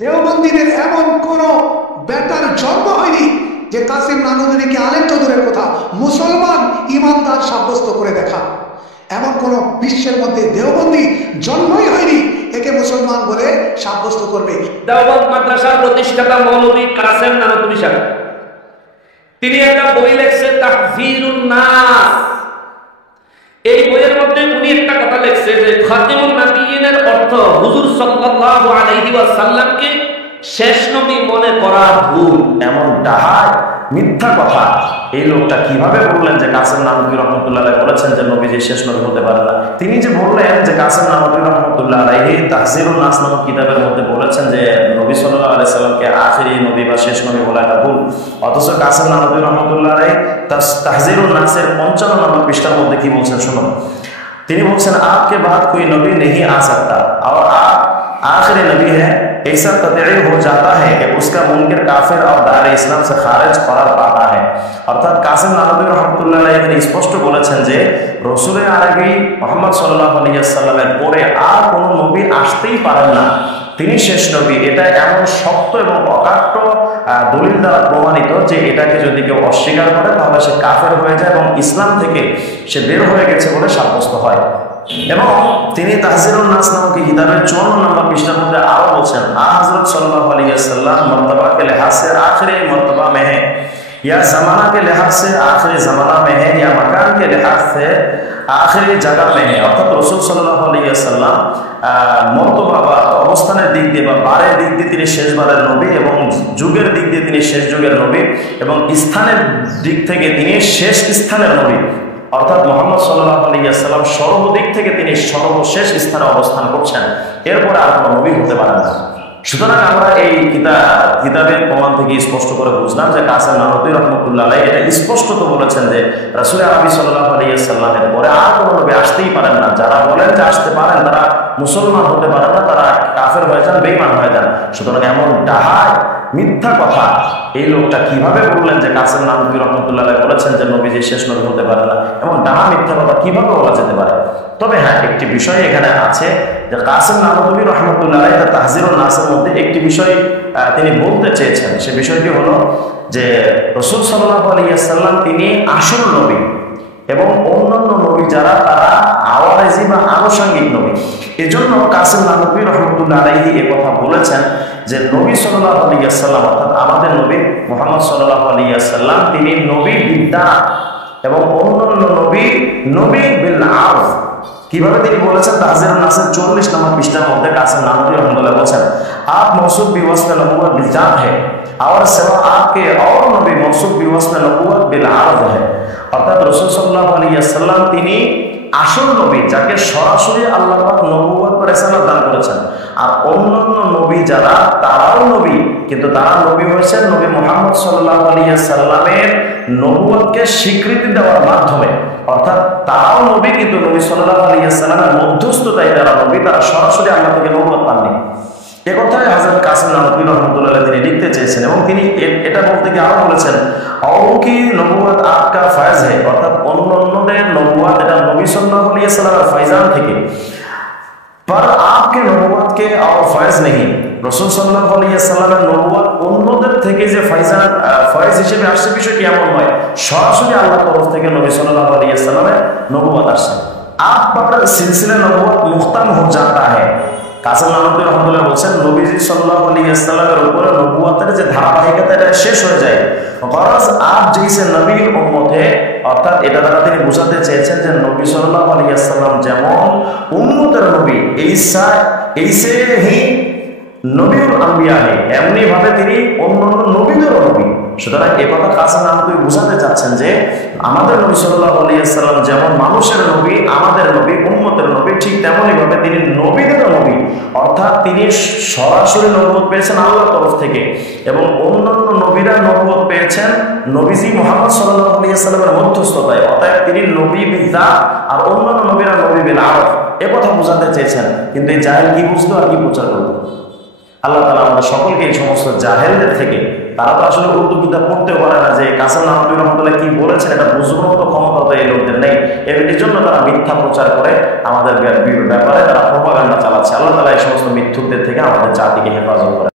দেওবন্দীদের এমন কোন বেটার জন্ম হয়নি যে কাসিম নানুতুরীকে আলেম তো দূরের কথা মুসলমান ইমানদার সাব্যস্ত করে দেখা। এমন কোন বিশ্বের মধ্যে দেওবন্দী জন্মই হয়নি একে মুসলমান বলে সাব্যস্ত করবে। দেওবন্দ মাদ্রাসার প্রতিষ্ঠাতা মৌলভী কাসেম নানুতুরী সাহেব, তিনি একটা বই লিখছেন তাহযীরুন নাস। এই বইয়ের মধ্যে উনি একটা কথা লিখছে যে খাতিমুন নবিয়্যিনের অর্থ হুজুর সাল্লাল্লাহু আলাইহি ওয়াসাল্লামকে শেষ নবী মনে করা ভুল। এমন ডাহায় মিথ্যা কথা এই লোকটা কিভাবে বললেন যে কাসেম নানুতুরী রহমতুল্লাহ আলাইহি বলেছেন যে নবী যে শেষ নবী হতে পারে না। তিনি যে বললেন যে কাসেম নানুতুরী রহমতুল্লাহ আলাইহি তাহযীরুন নাস নামক কিতাবের মধ্যে বলেছেন যে নবী সাল্লাল্লাহু আলাইহি সাল্লামকে আখিরি নবী বা শেষ নবী বলা এটা ভুল, অথচ কাসেম নানুতুরী রহমতুল্লাহ আলাইহি তাহযীরুন নাসের 55 নম্বর পৃষ্ঠার মধ্যে কি বলছেন শুনুন। তিনি বলছেন आपके बाद कोई नबी नहीं आ सकता और आप आखिरी नबी है, ऐसा तत्ई हो जाता है कि उसका मुनकिर काफिर और दार इस्लाम से खारिज करार पाता है। অর্থাৎ কাসেম নানুতুরী রহমতুল্লাহ আলাইহি এখানে স্পষ্ট বলেছেন যে রাসূলে আরবি মুহাম্মদ সাল্লাল্লাহু আলাইহি ওয়াসাল্লামের পরে আর কোনো নবী আসতেই পারেন না, তিনি শেষ নবী। এটা এমন শক্ত এবং অকাট্য দলিল দ্বারা প্রমাণিত যে এটাকে যদি কেউ অস্বীকার করে তাহলে সে কাফের হয়ে যায় এবং ইসলাম থেকে সে বের হয়ে গেছে বলে সাব্যস্ত হয়। এবং তিনি তাহযীরুন নাস নামক কিতাবের 54 নম্বর পৃষ্ঠার মধ্যে আরো বলছেন হযরত সাল্লাল্লাহু আলাইহি ওয়াসাল্লাম মর্তবা के लिहाज से आखिरी मर्तबा में है या जमाना के लिहाज से आखिरी जमाना में है या मकान के लिहाज से आखिरी जगह में है। অর্থাৎ রাসূল সাল্লাল্লাহু আলাইহি ওয়াসাল্লাম মর্তবা বা অবস্থানের দিক দিয়ে বা বারের দিক দিয়ে তিনি শেষবারের নবী এবং যুগের দিক দিয়ে তিনি শেষ যুগের নবী এবং স্থানের দিক থেকে তিনি শেষ স্থানের নবী। অর্থাৎ মুহাম্মদ সাল্লাল্লাহু আলাইহি ওয়াসাল্লাম সর্বদিক থেকে তিনি সর্বশেষ স্থানে অবস্থান করছেন, এরপরে আর কোনো নবী হতে পারেন না। সুতরাং আমরা এই কিতাবের প্রমাণ থেকে স্পষ্ট করে বুঝলাম যে কাসেম নানুতুরী রহমতুল্লাহ আলাইহি এটা স্পষ্টত বলেছেন যে রাসূল আরবি সাল্লাল্লাহু আলাইহি ওয়াসাল্লামের পরে আর কোনো নবী আসতেই পারেন না। যারা বলেন যে আসতে পারেন তারা মুসলমান হতে পারেন না, তারা কাফের হয়ে যান, বেঈমান হয়ে যান। সুতরাং এমন ডাহায় মিথ্যা কথা এই লোকটা কিভাবে বললেন যে কাসেম নানুতুরী রহমতুল্লাহ আলাইহি বলেছেন যে নবী যে শেষ নবী হতে পারে না, এমন ডাহা মিথ্যা কথা কিভাবে বলা যেতে পারে? তবে হ্যাঁ, একটি বিষয় এখানে আছে যে কাসেম নানুতুরী রহমতুল্লাহ আলাইহি তাহযীরুন নাসের মধ্যে একটি বিষয় তিনি বলতে চেয়েছেন। সে বিষয়টি হলো যে রাসূল সাল্লাল্লাহু আলাইহি ওয়াসাল্লাম তিনি আসল নবী এবং অন্যান্য নবী যারা তারা আওয়ারেজি বা আনুষঙ্গিক নবী। এজন্য কাসেম নানুতুরী রহমতুল্লাহ আলাইহি এই কথা বলেছেন যে নবী সাল্লাল্লাহু আলাইহি ওয়াসাল্লাম অর্থাৎ আমাদের নবী মুহাম্মদ সাল্লাল্লাহু আলাইহি ওয়াসাল্লাম তিনি নবী বিদ্যা এবং অন্যান্য নবী বিল আরফ। কিভাবে তিনি বলেছেন তাহযীরুন নাসের 40 নম্বর পৃষ্ঠার মধ্যে কাসেম নানুতুরী রহমতুল্লাহ বলেছেন आप मौसूफ बिवस्फ नबुव्वत बिलजात है और सिवा आपके और नबी मौसूफ बिवस्फ नबुव्वत बिल आरज है। অর্থাৎ রাসূল সাল্লাল্লাহু আলাইহি ওয়াসাল্লাম তিনি আসল নবী যাকে সরাসরি আল্লাহ পাক নবুয়ত বা রিসালাত দান করেছেন, আর অন্যান্য নবী যারা তারাও নবী কিন্তু তারা নবী হয়েছেন নবী মুহাম্মদ সাল্লাল্লাহু আলাইহি ওয়াসাল্লামের নবুয়তকে স্বীকৃতি দেওয়ার মাধ্যমে। অর্থাৎ তারাও নবী কিন্তু নবী সাল্লাল্লাহু আলাইহি ওয়াসাল্লামের মধ্যস্থতায় তারা নবী, তারা সরাসরি আল্লাহ থেকে নবুয়ত পাননি। এ কথাই হযরত কাসেম নানুতুরী রহমতুল্লাহ আলাইহি তিনি লিখতে চেয়েছেন এবং তিনি এটা বলতে গিয়ে আরো বলেছেন और की नबुवत आपका फैज है। অর্থাৎ অন্যদের নবুয়ত এটা নবী সাল্লাল্লাহু আলাইহি ওয়াসাল্লামের ফয়জান থেকে, पर आपके नबुवत के और फैज नहीं। রাসূল সাল্লাল্লাহু আলাইহি ওয়াসাল্লামের নবুয়ত অন্যদের থেকে যে ফয়জ হিসেবে আসছে বিষয়টি এমন নয়, সরাসরি আল্লাহর তরফ থেকে নবী সাল্লাল্লাহু আলাইহি ওয়াসাল্লামের নবুয়ত আসছে। आप पर सिलसिला नबुवत मुख्तम हो जाता है। কাসেম নানুতুরী রহমতুল্লাহ বলেন নবীজি সাল্লাল্লাহু আলাইহি ওয়াসাল্লামের উপরে নবুয়তের যে ধারাবাহিকতা এটা শেষ হয়ে যায়। গরজ আপ জैसे নবীর উম্মত है, অর্থাৎ এটা দ্বারা তিনি বোঝাতে চেয়েছেন যে নবী সাল্লাল্লাহু আলাইহি ওয়াসাল্লাম যেমন উম্মতের নবী এইসে হি নবীউল আম্বিয়া হে, এমনি ভাবে তিনি অন্যান্য নবীদেরও নবী। সুতরাং এই কথা কাসেম নানুতুরী বোঝাতে চাচ্ছেন যে আমাদের নবী সাল্লাল্লাহু আলাইহি ওয়াসাল্লাম যেমন মানুষের নবী, আমাদের নবী, উম্মতের নবী, ঠিক তেমনই ভাবে তিনি নবীদেরও নবী। অর্থাৎ তিনি সরাসরি নবুয়ত পেয়েছেন আল্লাহর তরফ থেকে এবং অন্যান্য নবীরা নবুয়ত পেয়েছেন নবীজি মুহাম্মদ সাল্লাল্লাহু আলাইহি ওয়াসাল্লামের মধ্যস্থতায়। অতএব তিনি নবী বিদ্যাত আর অন্যান্য নবীরা নবী বিল আরফ, এ কথা বোঝাতে চেয়েছেন। কিন্তু এই জাহেল কি বুঝলো আর কি প্রচার করলো? আল্লাহ তাআলা আমাদের সকলকে এই সমস্ত জাহেলদের থেকে, তারা তো আসলে উর্দু কিতাব পড়তেও পারে না, যে কাসেম নানুতুরী রহমতুল্লাহ কি বলেছেন এটা বুঝবার মতো ক্ষমতা তো এই লোকদের নেই। এর জন্য তারা মিথ্যা প্রচার করে আমাদের ব্যাপারে তারা প্রপাগান্ডা চালাচ্ছে। আল্লাহ তাআলা এই সমস্ত মিথ্যুকদের থেকে আমাদের জাতিকে হেফাজত করে।